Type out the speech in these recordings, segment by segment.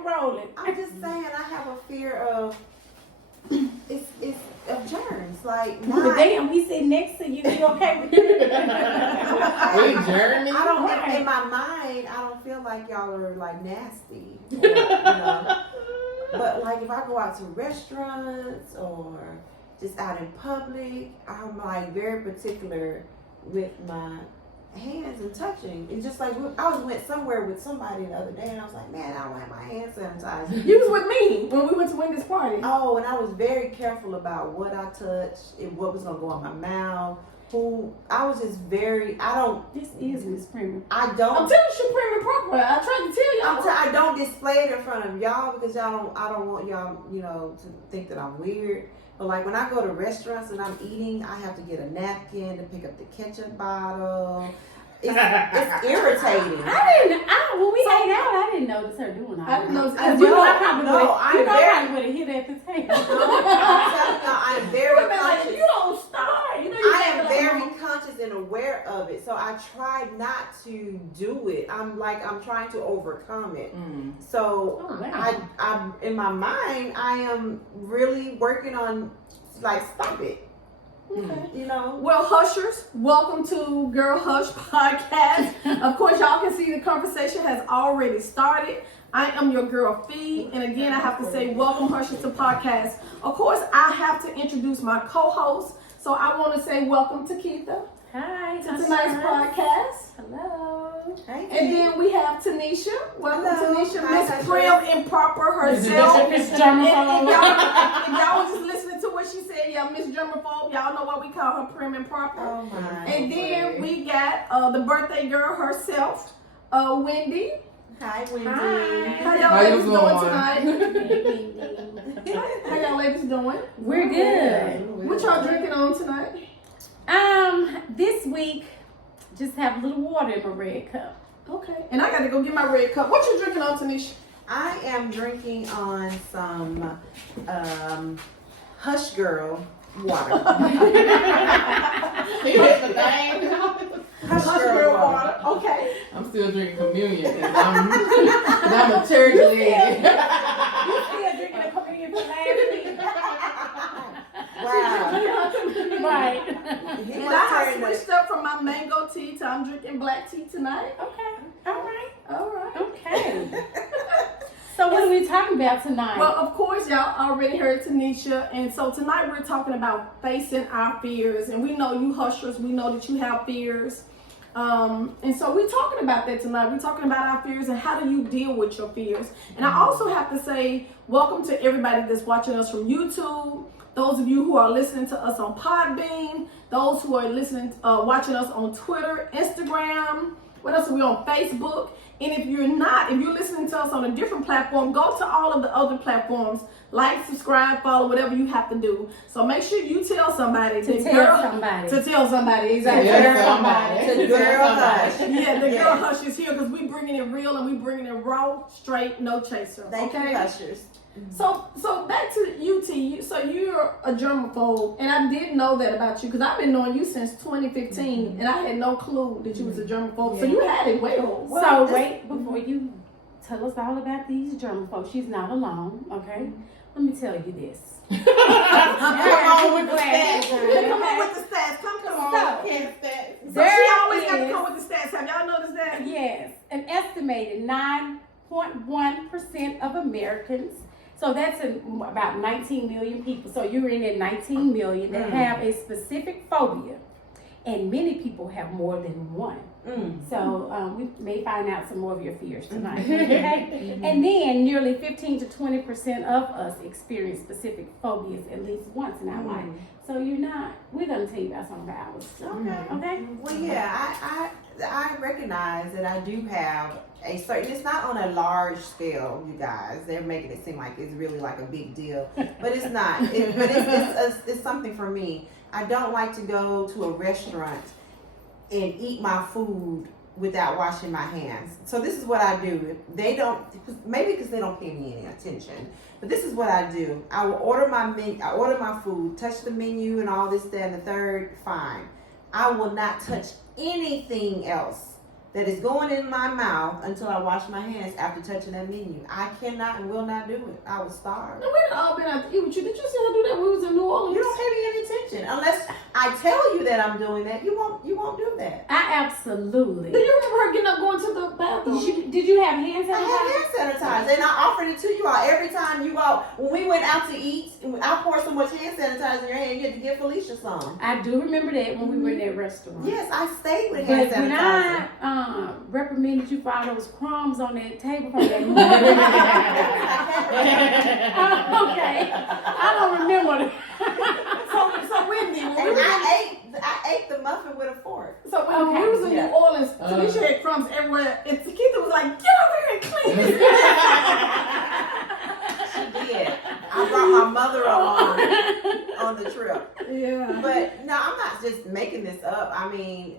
camera rolling. I'm just saying, I have a fear of it's of germs. Like, Well, damn, we sit next to you. You okay with that? With germs? I don't. Right. In my mind, I don't feel like y'all are like nasty. Or, you know. But like, if I go out to restaurants or just out in public, I'm like very particular with my hands and touching. It's just like went somewhere with somebody the other day, and I was like, man, I don't have my hand sanitizer. You was with me when we went to Wendy's party. Oh, and I was very careful about what I touched, and what was gonna go in my mouth. I was just very. This is Miss Premier. I I'm don't. telling you, she prim and proper. I tried to tell y'all. I don't display it in front of y'all because I don't want y'all, to think that I'm weird. But like when I go to restaurants and I'm eating, I have to get a napkin to pick up the ketchup bottle. It's irritating. When we ate out, I didn't notice her doing all I didn't that. notice. I probably I'm would have hit at the table. I'm telling y'all, I am very conscious. You don't start. You know, I am very conscious and aware of it, so I try not to do it. I'm trying to overcome it. So I'm in my mind, I am really working on like stop it. Okay. Well, Hushers, welcome to Girl Hush Podcast. Of course, y'all can see the conversation has already started. I am your girl Fee, and again, I have to say welcome Hushers to podcast. Of course, I have to introduce my co-host, so I want to say welcome to Keitha. Hi. To tonight's podcast. Hello. hey, And then we have Tanisha. Welcome, Hello. Tanisha. Hi, Miss Tanisha. Prim Improper herself. Miss If Germaphobe. y'all was just listening to what she said, yeah, Miss Germaphobe. Y'all know why we call her Prim Improper. oh my. And then we got the birthday girl herself, Wendy. Hi, Wendy. Hi. How y'all How you ladies doing doing? tonight? How y'all ladies doing? We're good. What y'all drinking on tonight? This week, just have a little water in my red cup. Okay. And I got to go get my red cup. What you drinking on, Tanisha? I am drinking on some Hush Girl water. Hush Girl water. Okay. I'm still drinking communion because I'm a church lady. You still drinking a communion from last week? Wow. Right. He And was I have turning switched up from my mango tea to I'm drinking black tea tonight. Okay. All right. All right. Okay. So what are we talking about tonight? Well, of course, y'all already heard Tanisha, and so tonight we're talking about facing our fears. And we know you hushers, we know that you have fears. And so we're talking about that tonight. We're talking about our fears and how do you deal with your fears. And I also have to say, welcome to everybody that's watching us from YouTube. Those of you who are listening to us on Podbean, those who are watching us on Twitter, Instagram, what else are we on? Facebook. And if you're listening to us on a different platform, go to all of the other platforms, like, subscribe, follow, whatever you have to do. So make sure you tell somebody to tell somebody. To tell somebody, exactly. Yeah, somebody. To Girl Hush. Yeah, the Girl Hush is here because we bringing it real and we bringing it raw, straight, no chaser. Thank you, Hushers. So back to you, T. So you're a germaphobe, and I didn't know that about you because I've been knowing you since 2015, and I had no clue that you was a germaphobe. So you had it well. So wait, before you tell us all about these germaphobes, she's not alone, okay? Let me tell you this. Come on with the stats. Come on with the stats. Come on. So, So she always got to come with the stats. Have y'all noticed that? Yes, an estimated 9.1% of Americans. So that's about 19 million people. So you're in at 19 million that have a specific phobia. And many people have more than one. So we may find out some more of your fears tonight. Okay? And then nearly 15 to 20% of us experience specific phobias at least once in our life. So we're going to tell you about some of ours. Okay? Well, yeah, I recognize that I do have a certain, it's not on a large scale, you guys. They're making it seem like it's really like a big deal, but it's not. It's something for me. I don't like to go to a restaurant and eat my food without washing my hands. So this is what I do. They don't, maybe because they don't pay me any attention, but this is what I do. I will order my food, touch the menu and all this, that, and the third, fine. I will not touch anything else that is going in my mouth until I wash my hands after touching that menu. I cannot and will not do it. I will starve. No, we done all been out to eat with you. Did you see her do that when we was in New Orleans? You don't pay me any attention unless I tell you that I'm doing that. You won't do that. I absolutely. Do you remember her getting up going to the bathroom? Did you have hand I sanitizer? have hand sanitizer, and I offered it to you all every time you go. When we went out to eat, I poured so much hand sanitizer in your hand, you had to give Felicia some. I do remember that when we were in that restaurant. Yes, I stayed with hand But when sanitizer. I reprimanded you for all those crumbs on that table from that okay. I don't remember. So Wendy, when we And was I ate the muffin with a fork. So when we was in Yeah. New Orleans, Felicia had crumbs everywhere, and Takitha was like, "Get over here and clean this." She did. I brought my mother on the trip. Yeah. But no, I'm not just making this up. I mean,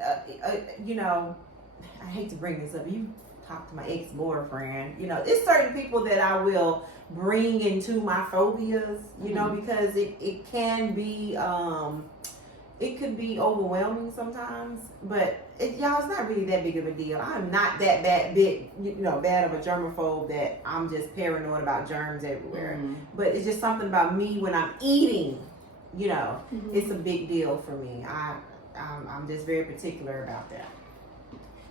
you know, I hate to bring this up. You talk to my ex-boyfriend. You know, there's certain people that I will bring into my phobias. You know, because it can be it could be overwhelming sometimes. But y'all, it's not really that big of a deal. I'm not that bad of a germaphobe that I'm just paranoid about germs everywhere. But it's just something about me when I'm eating. You know, it's a big deal for me. I'm just very particular about that.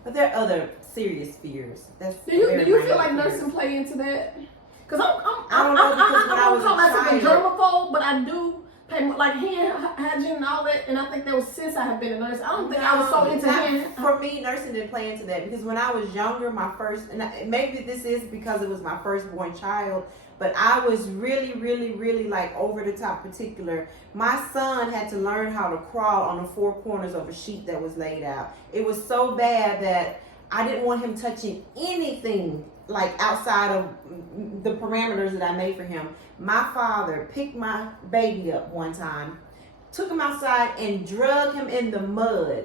But there are other serious fears. Do you feel like nursing play into that? Because I don't know, because when I was a call myself a child- germaphobe, but I do pay like hand hygiene and all that. And I think that was since I have been a nurse. I don't think I was so into hand. For me, nursing didn't play into that because when I was younger, maybe this is because it was my firstborn child, but I was really, really, really like over the top particular. My son had to learn how to crawl on the four corners of a sheet that was laid out. It was so bad that I didn't want him touching anything like outside of the parameters that I made for him. My father picked my baby up one time, took him outside and drug him in the mud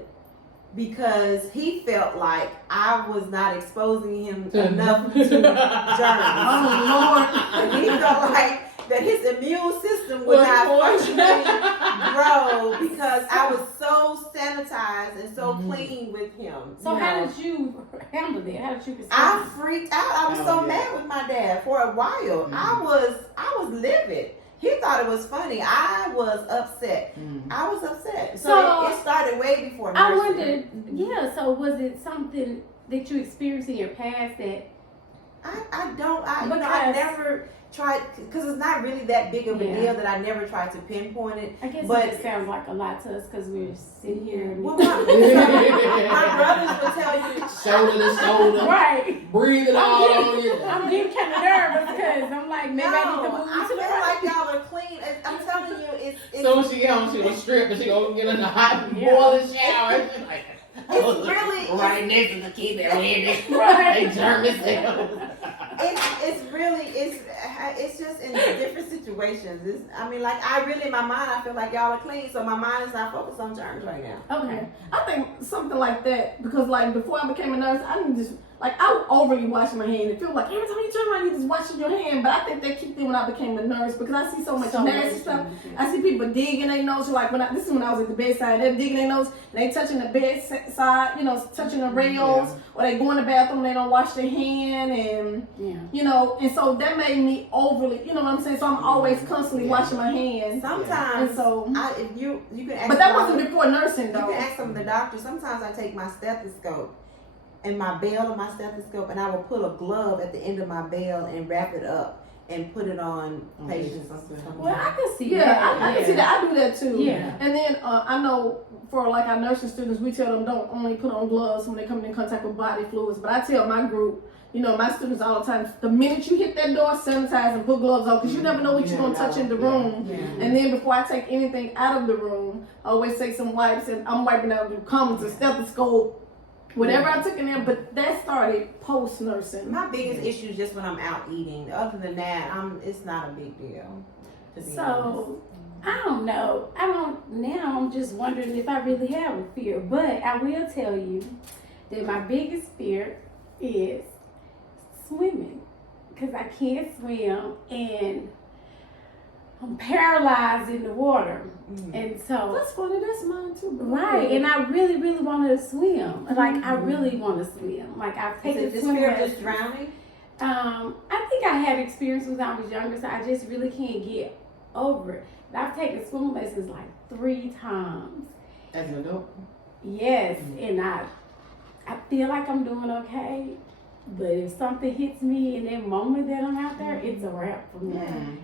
because he felt like I was not exposing him enough to germs. Oh Lord! And he felt like that his immune system would not functionally grow because I was so sanitized and so clean with him. So how did you handle that? How did you respond? I freaked out. I was so mad with my dad for a while. I was livid. He thought it was funny. I was upset. I was upset. So it started way before nursing. I wondered, so was it something that you experienced in your past that I never tried, because it's not really that big of a deal that I never tried to pinpoint it. I guess But it just sounds like a lot to us because we're sitting here and well, my brothers would tell you, Shoulder to shoulder. right. Breathing all on you. I'm getting kind of nervous because I'm like, maybe I need to move I to feel the right. like y'all are clean. I'm telling you, it's So when she get home, she gonna strip and she gonna get in the hot Yeah. boiling shower. She's like, It's really- right next to the kid that landed. Right. They germ themselves. it's just in different situations. I really in my mind I feel like y'all are clean, so my mind is not focused on germs right now. Okay. I think something like that because like before I became a nurse, I didn't just like I would overly wash my hand. It feels like every time you turn around, you just washing your hand. But I think that kicked in when I became a nurse because I see so much nasty stuff. I see people digging their nose. Like this is when I was at the bedside. They're digging their nose. And they touching the bedside, touching the rails, or they go in the bathroom. They don't wash their hand, and and so that made me overly, you know what I'm saying. So I'm always constantly washing my hands. Sometimes, And so, if you can ask. but that wasn't before nursing You though. can ask some of the doctors. Sometimes I take my stethoscope and my bell of my stethoscope, and I will put a glove at the end of my bell and wrap it up and put it on patients. Well, I can see Yeah, that. I can see that. I do that too. Yeah. And then I know for like our nursing students, we tell them don't only put on gloves when they come in contact with body fluids. But I tell my group, my students all the time, the minute you hit that door, sanitize and put gloves on because you never know what you're going to touch in the room. Yeah. And then before I take anything out of the room, I always take some wipes and I'm wiping out the condoms, a stethoscope, whatever I took in there. But that started post nursing. My biggest issue is just when I'm out eating. Other than that, it's not a big deal. To be honest. So, I don't know. Now I'm just wondering if I really have a fear. But I will tell you that my biggest fear is swimming. Because I can't swim. And I'm paralyzed in the water. And so, That's funny. That's mine too. right, and I really, really wanted to swim. Like, I really want to swim. Like, I've Is taken it this swim fear of lessons. just drowning? I think I had experience when I was younger, so I just really can't get over it. But I've taken swim lessons like 3 times. As an adult. Yes, and I feel like I'm doing okay. But if something hits me in that moment that I'm out there, it's a wrap for me.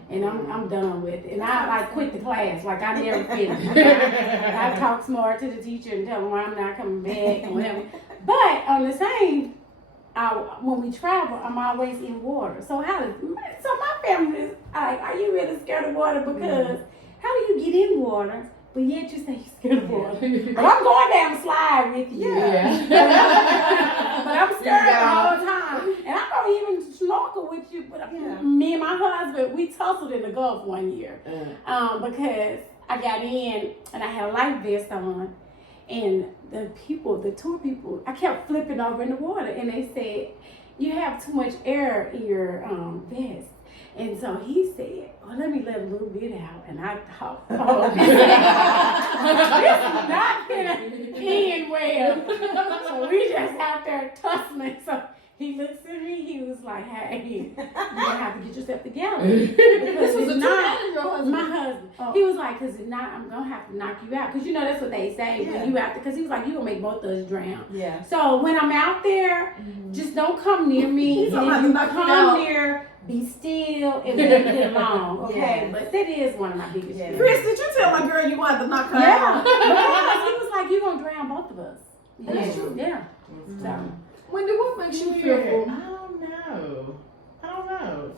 And I'm done with it. And I like quit the class. Like I never finished. I talk smart to the teacher and tell them why I'm not coming back and whatever. But on the same, when we travel, I'm always in water. So my family is like, are you really scared of water? Because how do you get in water? But yet you say you're scared of water. Well, I'm going down the slide with you. But I'm scared the whole time. And I don't even snorkel with you. But me and my husband, we tussled in the Gulf one year. Because I got in and I had a life vest on. And the tour people, I kept flipping over in the water. And they said, you have too much air in your vest. And so he said, well, let me let a little bit out. And I thought, this is not going to end well. So we just out there tussling. So he looks at me, he was like, hey, you're going to have to get yourself together. This was a not my husband. Oh. He was like, because if not, I'm going to have to knock you out. Because you know, that's what they say when you out there. Because he was like, you're going to make both of us drown. Yeah. So when I'm out there, just don't come near me. He's And about if to you knock you come out. near, be still and let me get along, okay? Yes. But that is one of my biggest fears. Chris, did you tell my girl you wanted to knock her Yeah, out? because he was like, you're going to drown both of us. And that's true. Yeah. So, Wendy, what makes you I fearful? don't know.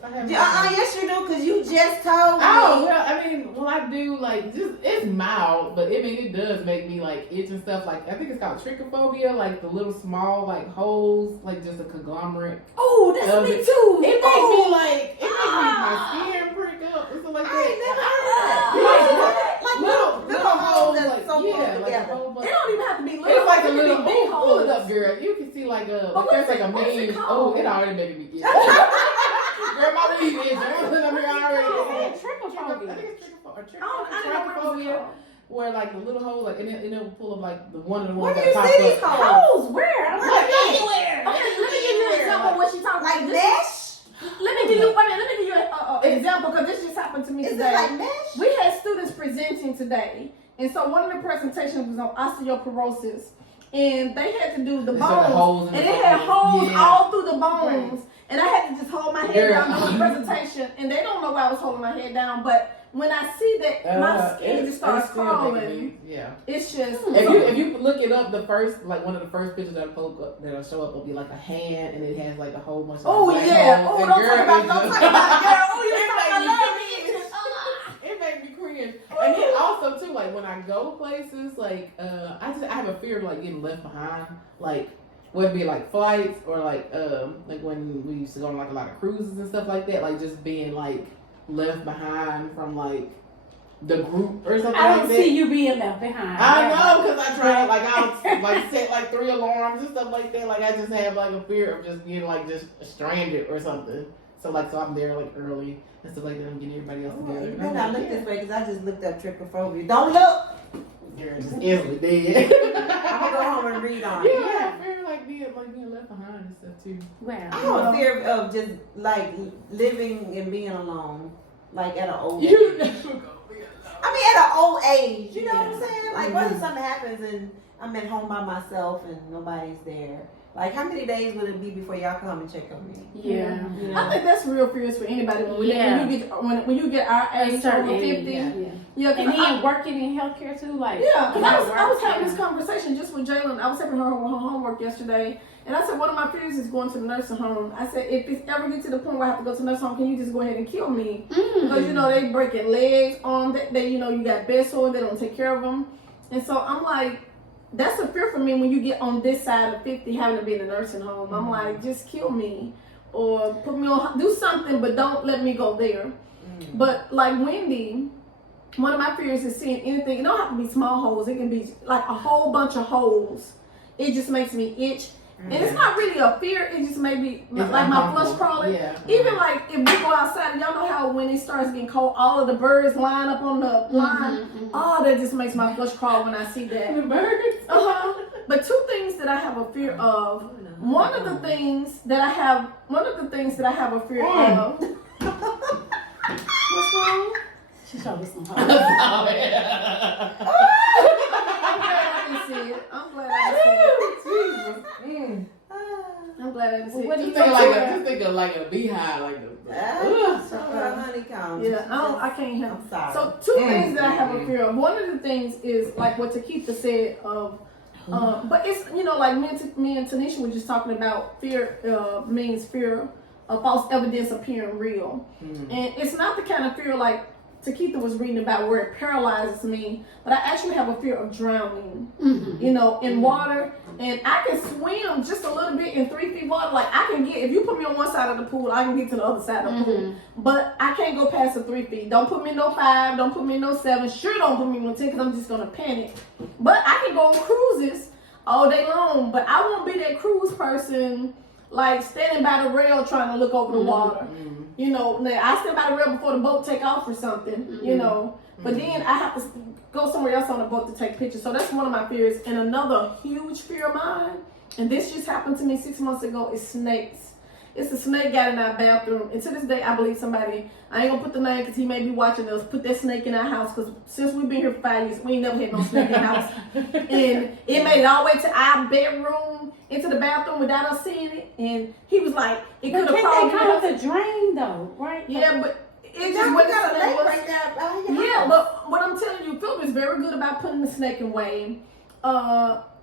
I haven't. Yes, you do, because you just told me. Oh, well, I mean, I do, like, just, it's mild, but it does make me, like, itch and stuff. Like, I think it's called trichophobia, like, the little small, like, holes, like, just a conglomerate. Oh, that's Of me it. too. It makes me, like, my skin prick up, and stuff like I that. ain't never heard that. Like, little holes that's like, so close yeah, like a together. whole bunch. It don't even have to be little. It's like a it can little, be big pull it holes. up, girl. You can see, like, But there's, like, a what's it main, called? it already making me get Girl, my lead is, I'm here already. trichophobia. I think it's trichophobia. I don't know what it's called. Where like the little hole, like and it'll pull up like the one of the Where ones do you that see pop these up. holes? Holes, where? I'm Like anywhere. Okay, let me give you an example of what she's talking Like about. mesh? Let me give you an example because this just happened to me Is it today. like mesh? We had students presenting today, and so one of the presentations was on osteoporosis, and they had to do the They saw the bones, holes in and the it had bones. holes Yeah. all through the bones, and I had to just hold my head Girl. down during the presentation, and they don't know why I was holding my head down, but when I see that my skin just starts still crawling, making me- yeah. it's just If you look it up, the first like one of the first pictures that'll show up will be like a hand, and it has like a whole bunch of. oh black yeah, holes. oh And don't girl, talk about it's don't just- talk about it, girl. Oh you It talking made about me love cringe. it. It made me cringe. And then also too, like when I go places, like I have a fear of like getting left behind, like whether it be like flights or like when we used to go on like a lot of cruises and stuff like that, like just being like left behind from like the group or something I like don't that. see you being left behind. I know, because I try to, like, I'll, like, set, like, 3 alarms and stuff like that. Like, I just have, like, a fear of just getting, like, just stranded or something. So I'm there, like, early and stuff like that. I'm getting everybody else together. You And better I'm not like, look this way, because I just looked up trichophobia. Don't look! You're just instantly dead. I'm going to go home and read on it. Yeah, I fear, like, being left behind and stuff, too. Well, I have a fear of just, like, living and being alone. Like, at an old age. You never go be alone. I mean, at an old age, you know what I'm saying? Like, what if Mhm. something happens and I'm at home by myself and nobody's there? Like, how many days would it be before y'all come and check on me? yeah. You know? I think that's real fears for anybody Yeah. when you get our age Certain over 50. age, Yeah, yeah. 'cause And then working in healthcare too, like Yeah, because I was work, having this yeah. conversation just with Jalen. I was helping her with her homework yesterday, and I said one of my fears is going to the nursing home. I said if it ever gets to the point where I have to go to the nursing home, can you just go ahead and kill me? Because you know they breaking legs, arms. They you know you got bed sore. They don't take care of them, and so I'm like, that's a fear for me when you get on this side of 50, having to be in a nursing home. I'm like, just kill me, or put me on, do something, but don't let me go there. But like Wendy. One of my fears is seeing anything. It don't have to be small holes. It can be like a whole bunch of holes. It just makes me itch. And it's not really a fear. It just maybe It's like my flush uncomfortable. crawling. Yeah. Even like if we go outside, y'all know how when it starts getting cold, all of the birds line up on the line. Oh, that just makes my flesh crawl when I see that. The birds. But two things that I have a fear of. One of the things that I have a fear of. What's wrong? She showed us some I'm glad I didn't see it. I'm glad I didn't see it. I'm glad I didn't see it. What do you Just think of like a beehive, like honeycomb. Yeah, I can't help. I'm sorry. So two things that I have a fear of. One of the things is like what Takitha said of, but it's like me and Tanisha were just talking about fear means fear of false evidence appearing real, and it's not the kind of fear like Takitha was reading about where it paralyzes me, but I actually have a fear of drowning, in water. And I can swim just a little bit in 3 feet water. Like I can if you put me on one side of the pool, I can get to the other side of the pool. But I can't go past the 3 feet. Don't put me in no 5, don't put me in no 7. Sure, don't put me in no 10 because I'm just going to panic. But I can go on cruises all day long, but I won't be that cruise person like standing by the rail trying to look over the water. I stand by the rail before the boat take off or something, But then I have to go somewhere else on the boat to take pictures. So that's one of my fears. And another huge fear of mine, and this just happened to me 6 months ago, is snakes. It's a snake got in our bathroom. And to this day, I believe somebody, I ain't gonna put the name because he may be watching us, put that snake in our house. Because since we've been here for 5 years, we ain't never had no snake in the house. And it made it all the way to our bedroom, into the bathroom without us seeing it. And he was like, it could have crawled come out the drain though, right? Yeah, but it Y'all just got a lake was. right there by your Yeah, house. but what I'm telling you, Philip is very good about putting the snake away.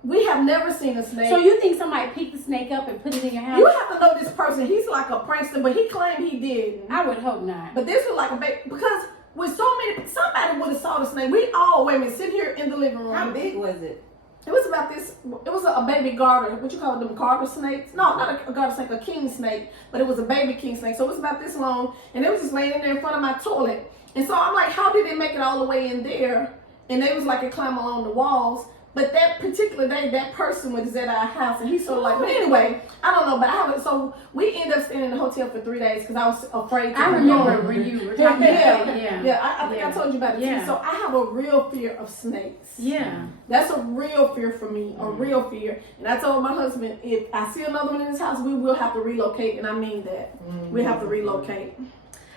We have never seen a snake. So you think somebody picked the snake up and put it in your house? You have to know this person. He's like a prankster, but he claimed he didn't. I would hope not. But this was like a baby because with so many, somebody would have saw the snake. We all women sit here in the living room. How big was it? It was about this. It was a baby garter. What you call them, garter snakes? No, not a garter snake, a king snake. But it was a baby king snake. So it was about this long, and it was just laying in there in front of my toilet. And so I'm like, how did they make it all the way in there? And they was like it climb along the walls. But that particular day, that person was at our house, and he's sort of like, but anyway, I don't know, but I haven't. So we ended up staying in the hotel for 3 days because I was afraid to I go. remember when you were talking about it. I think I told you about it too. So I have a real fear of snakes. Yeah. That's a real fear for me, a real fear. And I told my husband, if I see another one in this house, we will have to relocate, and I mean that. We have to relocate.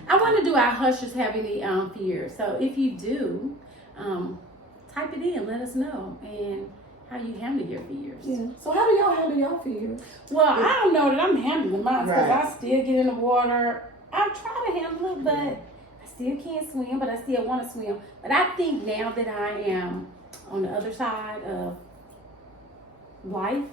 I want to do our hushers have any fears. So if you do, type it in, let us know, and how you handle your fears. Yeah. So how do y'all handle your fears? Well, I don't know that I'm handling mine because Right. I still get in the water. I'm trying to handle it, but I still can't swim, but I still want to swim. But I think now that I am on the other side of life,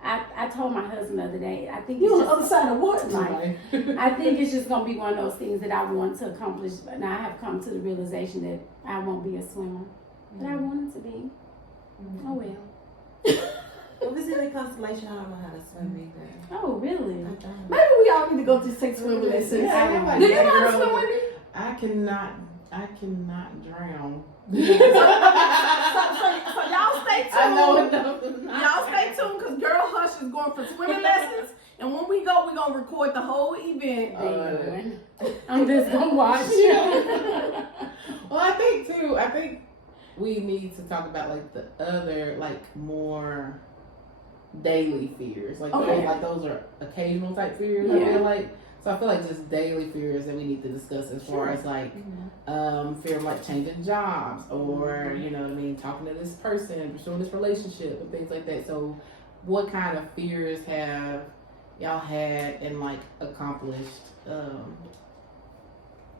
I told my husband the other day, I think You on it's the other just, side of what? Right. I think it's just going to be one of those things that I want to accomplish. And I have come to the realization that I won't be a swimmer. But I wanted to be. Oh well. If it's in the constellation, I don't know how to swim either. Oh really? I don't. Maybe we all need to go just take swimming lessons. Yeah, I have like Do you know that how to girl. swim, Wendy? I cannot drown. So y'all stay tuned. I know enough to not Y'all stay drown. tuned because Girl Hush is going for swimming lessons. And when we go, we're going to record the whole event. I'm just gonna watch. Well, I think we need to talk about like the other, like more daily fears. Like, Okay. those are occasional type fears. I Yeah. feel like. So I feel like just daily fears that we need to discuss as far as like fear of like changing jobs or you know what I mean, talking to this person, pursuing this relationship and things like that. So what kind of fears have y'all had and like accomplished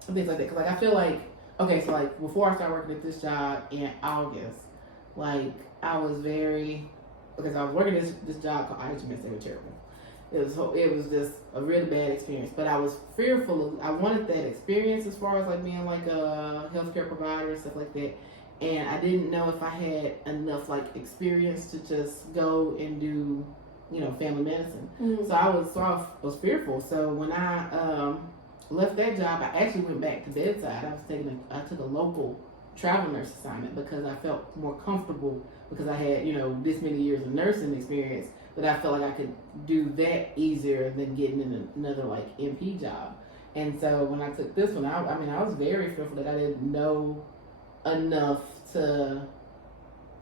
things like that? Because like I feel like so like before I started working at this job in August, like I was very because I was working this job called IHMS. They were terrible. It was just a really bad experience, but I was fearful I wanted that experience as far as like being like a healthcare provider and stuff like that, and I didn't know if I had enough like experience to just go and do, you know, family medicine. So I was fearful. So when I left that job, I actually went back to bedside. I took a local travel nurse assignment because I felt more comfortable because I had, you know, this many years of nursing experience. But I felt like I could do that easier than getting in another like MP job. And so when I took this one, I mean, I was very fearful that I didn't know enough to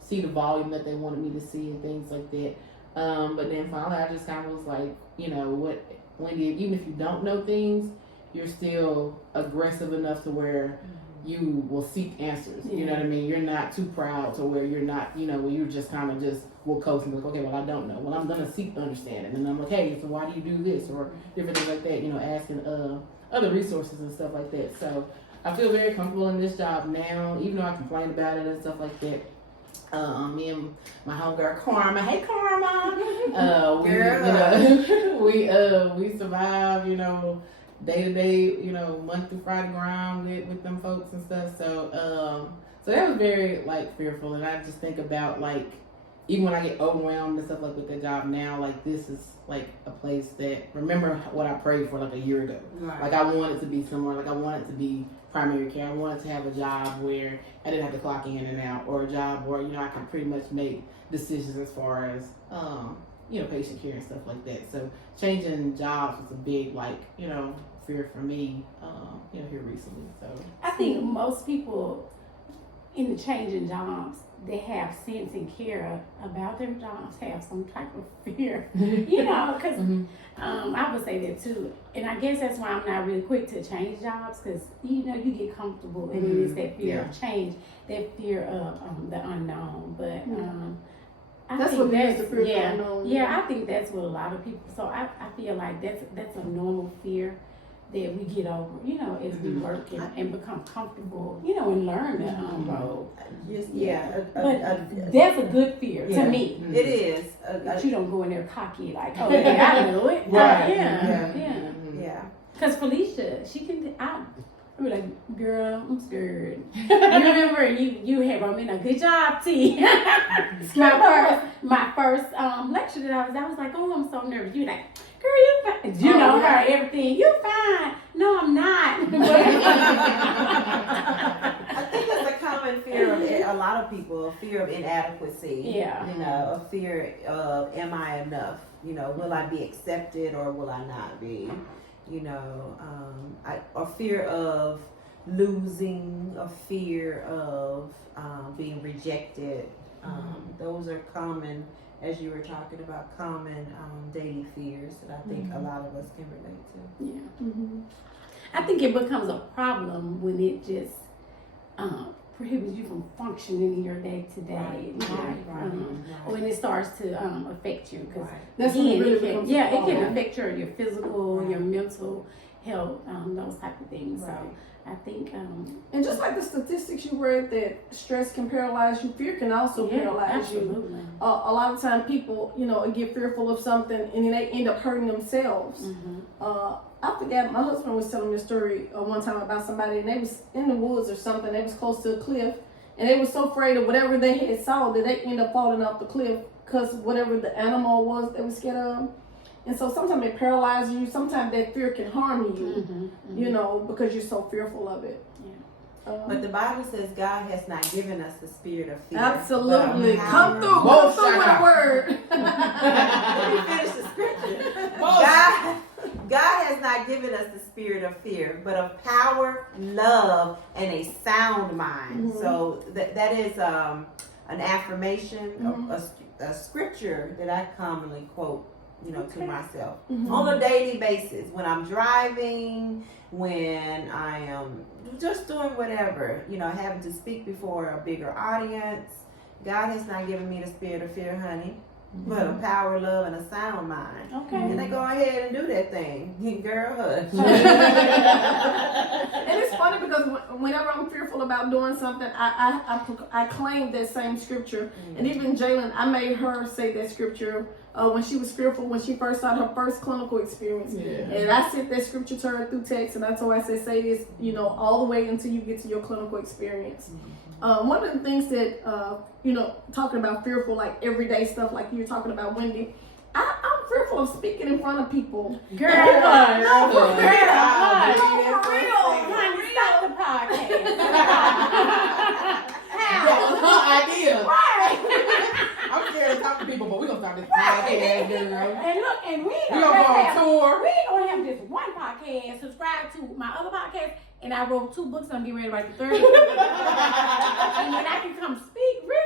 see the volume that they wanted me to see and things like that. But then finally, I just kind of was like, you know, what, Wendy, even if you don't know things, you're still aggressive enough to where you will seek answers. You know what I mean? You're not too proud to where you're not, you know, where you're just kind of just will coast and be like, okay, well, I don't know. Well, I'm going to seek understanding. And I'm like, hey, so why do you do this? Or different things like that, you know, asking other resources and stuff like that. So I feel very comfortable in this job now, even though I complain about it and stuff like that. Me and my homegirl Karma, hey Karma, we survive, you know, day to day, you know, Monday through Friday grind with them folks and stuff. So that was very like fearful, and I just think about like even when I get overwhelmed and stuff like with the job now, like this is like a place that remember what I prayed for like a year ago. Right. Like I wanted to be somewhere, like I wanted to be primary care. I wanted to have a job where I didn't have to clock in and out, or a job where, you know, I could pretty much make decisions as far as, you know, patient care and stuff like that. So changing jobs was a big, like, you know, fear for me, you know, here recently. So I think most people in the changing jobs, they have sense and care about their jobs, have some type of fear, you know, because I would say that too. And I guess that's why I'm not really quick to change jobs, because, you know, you get comfortable and it is that fear of change, that fear of the unknown. But I That's think what that's, the fear of the unknown. Yeah, I think that's what a lot of people, so I feel like that's a normal fear that we get over, you know, as we work and become comfortable, you know, and learn the role. Just, But that's a good fear to me. It is. That you don't go in there cocky like, oh yeah, I know it. Right. Yeah. Because Felicia, she can, I be like, girl, I'm scared. You remember, you had brought me in a good job, T. my first lecture that I was like, oh, I'm so nervous. You like, girl, you fine. You know her, everything. You fine. No, I'm not. I think that's a common fear of a lot of people, a fear of inadequacy. Yeah. You know, a fear of, am I enough? You know, will I be accepted or will I not be? You know, a fear of losing, a fear of being rejected. Those are common, as you were talking about, common daily fears that I think a lot of us can relate to. Yeah. I think it becomes a problem when it just prohibits you from functioning in your day to day life, when it starts to affect you. Because That's when it really becomes a it can problem. affect your physical, your mental health, those type of things. Right. So I think, And just like the statistics you read that stress can paralyze you, fear can also paralyze you. absolutely. A lot of time people, you know, get fearful of something and then they end up hurting themselves. I forgot, my husband was telling me a story one time about somebody, and they was in the woods or something. They was close to a cliff, and they were so afraid of whatever they had saw that they end up falling off the cliff because whatever the animal was they were scared of. And so sometimes it paralyzes you. Sometimes that fear can harm you, you know, because you're so fearful of it. But the Bible says God has not given us the spirit of fear. Absolutely. but of Come through. power. Come through with a word. Let me finish the scripture. God has not given us the spirit of fear, but of power, love, and a sound mind. So that is an affirmation, a scripture that I commonly quote, you know, to myself on a daily basis. When I'm driving, when I am just doing whatever, you know, having to speak before a bigger audience. God has not given me the spirit of fear, honey, but of power, love, and a sound mind. Okay. And they go ahead and do that thing. Girl, hush. And it's funny because whenever I'm fearful about doing something, I claim that same scripture. And even Jalen, I made her say that scripture when she was fearful when she first started her first clinical experience. And I sent that scripture to her through text, and I told her, I said, say this, you know, all the way until you get to your clinical experience. One of the things that, you know, talking about fearful, like everyday stuff, like you were talking about, Wendy, I'm fearful of speaking in front of people. Girl, No, for for real. Honey, stop the podcast. that was her idea. Right. I'm scared to talk to people, but we're gonna start this podcast, girl. And look, and we We're gonna go on tour. We ain't gonna have this one One podcast, subscribe to my other podcast, and I wrote 2 books. I'm getting ready to write the 3rd. And then I can come speak. Really?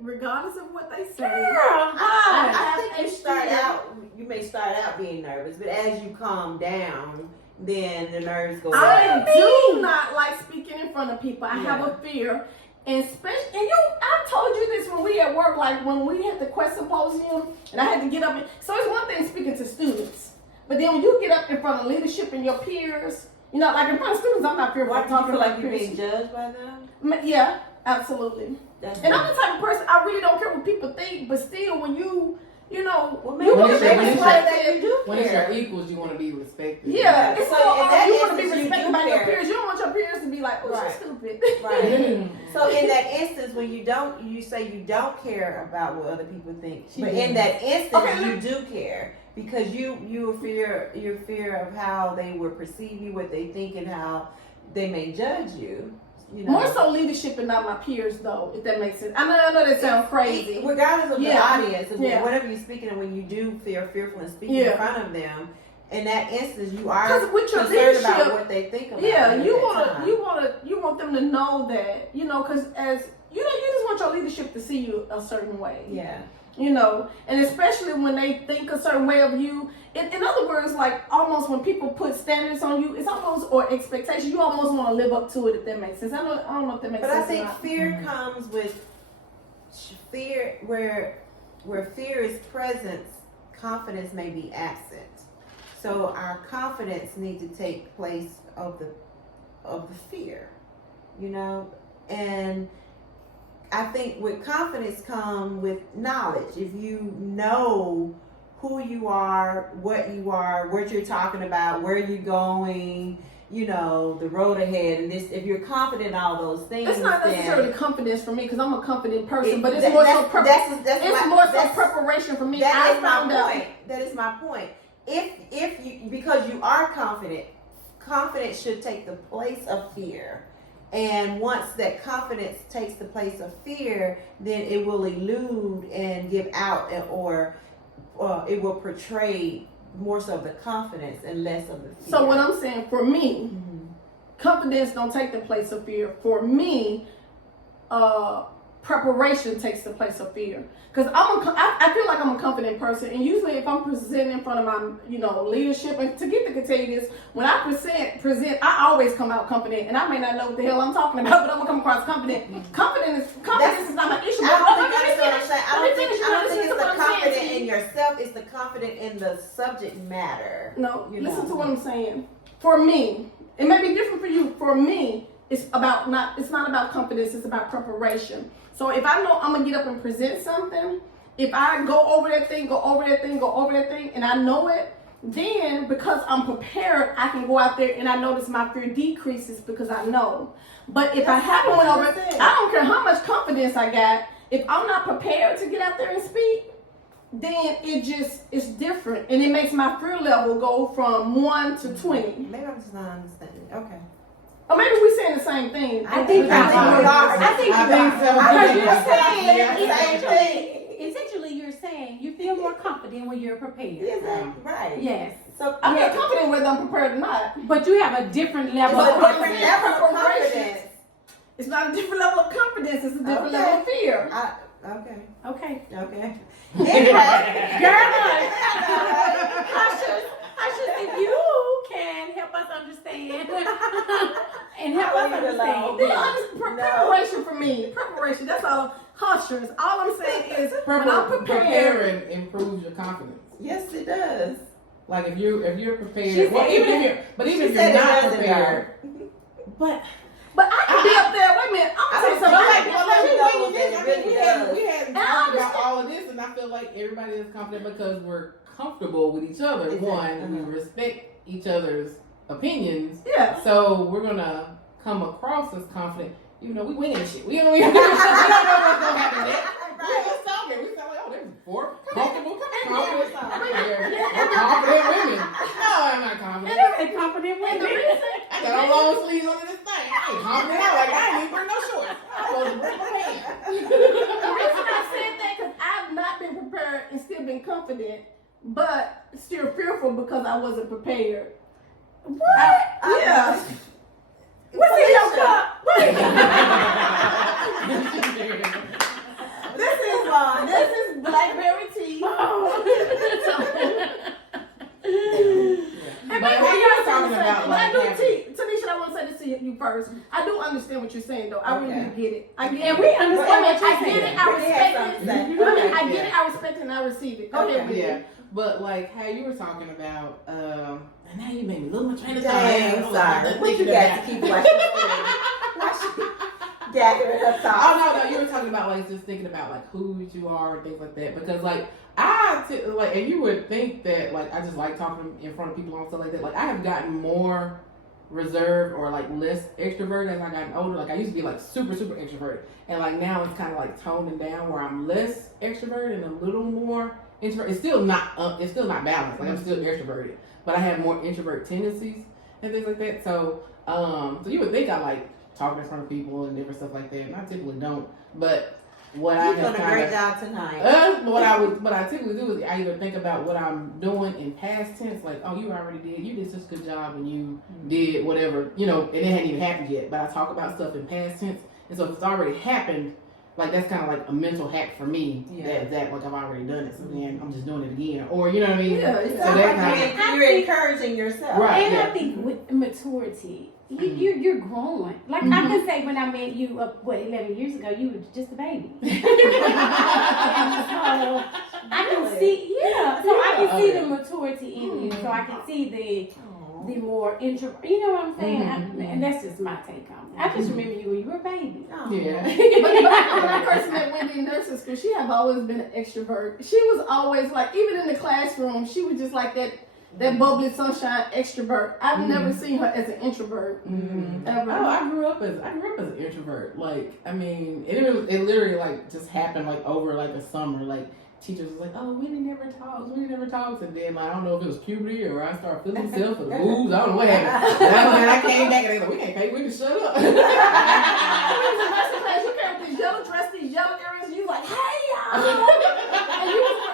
Regardless of what they say. Girl, I think you may start out being nervous, but as you calm down, then the nerves go I away. do not like speaking in front of people. I have a fear. And I told you this when we at work, like when we had the Quest Symposium, and I had to get up. So it's one thing speaking to students, but then when you get up in front of leadership and your peers, you know, like in front of students, I'm not fearful. Why of do you talking feel like about you're peers. being judged by them? Yeah, absolutely. That's And I'm the type of person, I really don't care what people think, but still, when you know, well, you when want to it's be your- when it's your- respected. you do When it's care. your equals, you want to be respected. Yeah, it's So more in that you want to be instance, you respected do by your care. peers. You don't want your peers to be like, oh, Right. she's stupid. Right. So in that instance, when you say you don't care about what other people think, but in that instance, you do care because you fear of how they will perceive you, what they think, and how they may judge you. You know? More so leadership and not my peers, though, if that makes sense. I know that sounds crazy. Regardless of the Yeah. audience, Yeah. whatever you're speaking, and when you do feel fearful and speaking Yeah. in front of them, in that instance, you are 'Cause with your concerned about leadership, what they think about Yeah, you. you at that time. you want them to know that, you know, because as you know, you just want your leadership to see you a certain way. Yeah. You know, and especially when they think a certain way of you. In other words, like almost when people put standards on you, it's almost, or expectation, you almost want to live up to it, if that makes sense. I don't know if that makes But sense. I think or not. fear comes with fear, where fear is present, confidence may be absent. So our confidence needs to take place of the fear, you know, and I think with confidence come with knowledge. If you know who you are, what you're talking about, where you're going, you know, the road ahead, and this, if you're confident in all those things, It's not then necessarily confidence for me because I'm a confident person, but it's that- more so that's more so that's- preparation for me. That I is my found out. point. That is my point. If you, because you are confident, confidence should take the place of fear. And once that confidence takes the place of fear, then it will elude and give out, or it will portray more so of the confidence and less of the fear. So what I'm saying, for me, Mhm. confidence don't take the place of fear. For me, preparation takes the place of fear. Because I feel like I'm a confident person, and usually if I'm presenting in front of my leadership, and to get to continue this, when I present, I always come out confident, and I may not know what the hell I'm talking about, but I'm gonna come across confident. Confidence is not my issue. I don't But think that's what I'm saying. I don't think Listen it's to the what I'm saying confident to you. in yourself. It's the confident in the subject matter. No, You listen know. to what I'm saying. For me, it may be different for you. For me, it's not about confidence, it's about preparation. So if I know I'm gonna get up and present something, if I go over that thing, and I know it, then because I'm prepared, I can go out there and I notice my fear decreases because I know. But if I haven't went over it, I don't care how much confidence I got. If I'm not prepared to get out there and speak, then it's different, and it makes my fear level go from 1 to 20. Maybe I'm just not understanding. Okay. Or maybe we're saying the same thing. I think we are. I think I think so. Because Yeah. you're saying, Yeah. essentially you're saying you feel more confident when you're prepared. Exactly. Right. Yes. So I'm not confident whether I'm prepared or not. But you have a different level It's a of different confidence. level of confidence. It's not a different level of confidence, it's a different Okay. level of fear. Okay. Okay. Okay. Anyway. Girl, Hushers, if you can help us understand and help us Leave it alone. understand. Preparation for me. Preparation, that's all. Hushers, all I'm saying is when I'm prepared. Preparing improves your confidence. Yes, it does. Like if you're prepared, She well, said even it- if she you're said it not doesn't, prepared, But I can be up there. Wait a minute. I'm gonna say but something. we had And I talked about understand. all of this, and I feel like everybody is confident because we're comfortable with each other. Exactly. One, we respect each other's opinions, Yeah. so we're gonna come across as confident. You know, we winging shit. We don't know what's gonna happen next. We're just talking. We sound like, oh, there's 4 comfortable, confident, confident women. No, I'm not confident. And confident And the women. reason, I got on long sleeves under this thing. I ain't confident. I ain't even bring no shorts. I'm supposed to bring my pants. the reason I said that because I've not been prepared and still been confident, but still fearful because I wasn't prepared. Yeah. What's in your cup? This is blackberry tea. And But baby, what you you know talking what I'm about, saying? like, But I do having- tea. Tanisha, I want to say this to you first. I do understand what you're saying, though. I really Okay. do get it. I get And it. we understand what I you're get saying. it. I Brittany had respect something it. to say. I mean, I Okay, get it. I respect it, and I receive it. Go ahead, Brittany. Yeah, but like how you were talking about, and now you made me lose my train of thought. Dang, I sorry. was What you thinking got about- to keep watching? Gathering her thoughts. Oh no, you were talking about like just thinking about like who you are and things like that. Because like and you would think that like I just like talking in front of people and stuff like that. Like I have gotten more reserved or like less extroverted as I gotten older. Like I used to be like super extroverted, and like now it's kind of like toning down where I'm less extroverted and a little more introvert. It's still not balanced. Like I'm still extroverted, but I have more introvert tendencies and things like that. So so you would think I like talking in front of people and different stuff like that, and I typically don't. But what I You're have doing a great job tonight. what I typically do is I either think about what I'm doing in past tense, like, oh, you did such a good job when you did whatever, you know, and it hadn't even happened yet. But I talk about stuff in past tense, and so if it's already happened, like that's kind of like a mental hack for me. Yeah. That like I've already done it, so then I'm just doing it again, or you know what I mean? Yeah, It it's So sounds that like kind you're encouraging yourself. Right. And yeah. I think with maturity, you're growing. Like I can say when I met you, 11 years ago, you were just a baby. So I can see, so I can see the maturity in you. So I can see the more intro. You know what I'm saying? And that's just my take on it. I just remember you when you were a baby. Oh. Yeah. But when I first met Wendy in nursing school, she have always been an extrovert. She was always like, even in the classroom, she was just like that bubbly sunshine extrovert. I've never seen her as an introvert ever. Oh, I grew up as an introvert. Like, I mean, it literally like just happened like over like a summer. Like teachers was like, "Oh, Winnie never talks," and then like, I don't know if it was puberty or I started feeling myself or the moves. I don't know what happened. And I came back and they were like, "We can't pay Winnie to shut up." She was in nursing class. You came with these yellow dress, these yellow earrings, and you like, hey y'all, and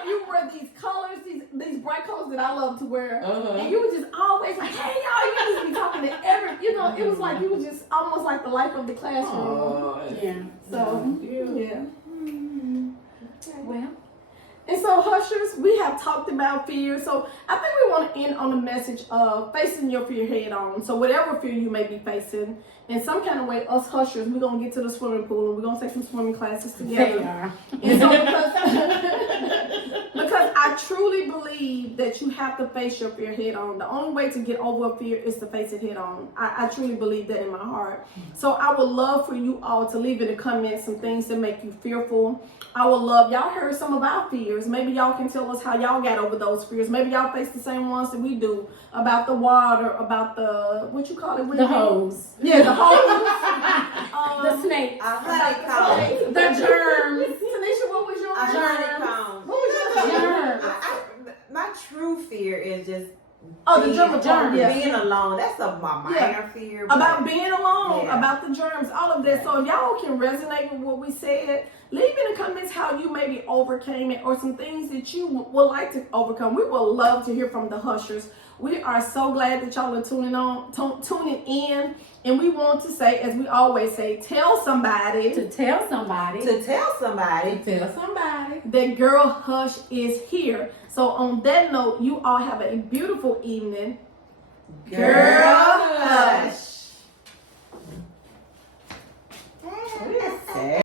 you wear these colors, these bright colors that I love to wear. And you were just always like, hey y'all, you just be talking to it was like you was just almost like the life of the classroom. Oh, Yeah. So, yeah. Well, And so, Hushers, we have talked about fear. So, I think we want to end on the message of facing your fear head on. So, whatever fear you may be facing, in some kind of way, us Hushers, we're going to get to the swimming pool and we're going to take some swimming classes together. they are. And so because I truly believe that you have to face your fear head on. The only way to get over a fear is to face it head on. I truly believe that in my heart. So I would love for you all to leave in the comments some things that make you fearful. I would love, y'all heard some of our fears. Maybe y'all can tell us how y'all got over those fears. Maybe y'all face the same ones that we do. About the water, about the, what you call it? The hose. Yeah, the hose. The snake. A honeycomb. The germs. Tanisha, what was your A honeycomb. What was your Germs. My true fear is just Oh, the germ part, yeah. being alone. That's my minor fear. but- About being alone, Yeah. about the germs, all of that. So if y'all can resonate with what we said, leave in the comments how you maybe overcame it or some things that you would like to overcome. We would love to hear from the Hushers. We are so glad that y'all are tuning in. And we want to say, as we always say, tell somebody To tell somebody. to tell somebody. Tell somebody. that Girl Hush is here. So on that note, you all have a beautiful evening. Girl Hush. What is that?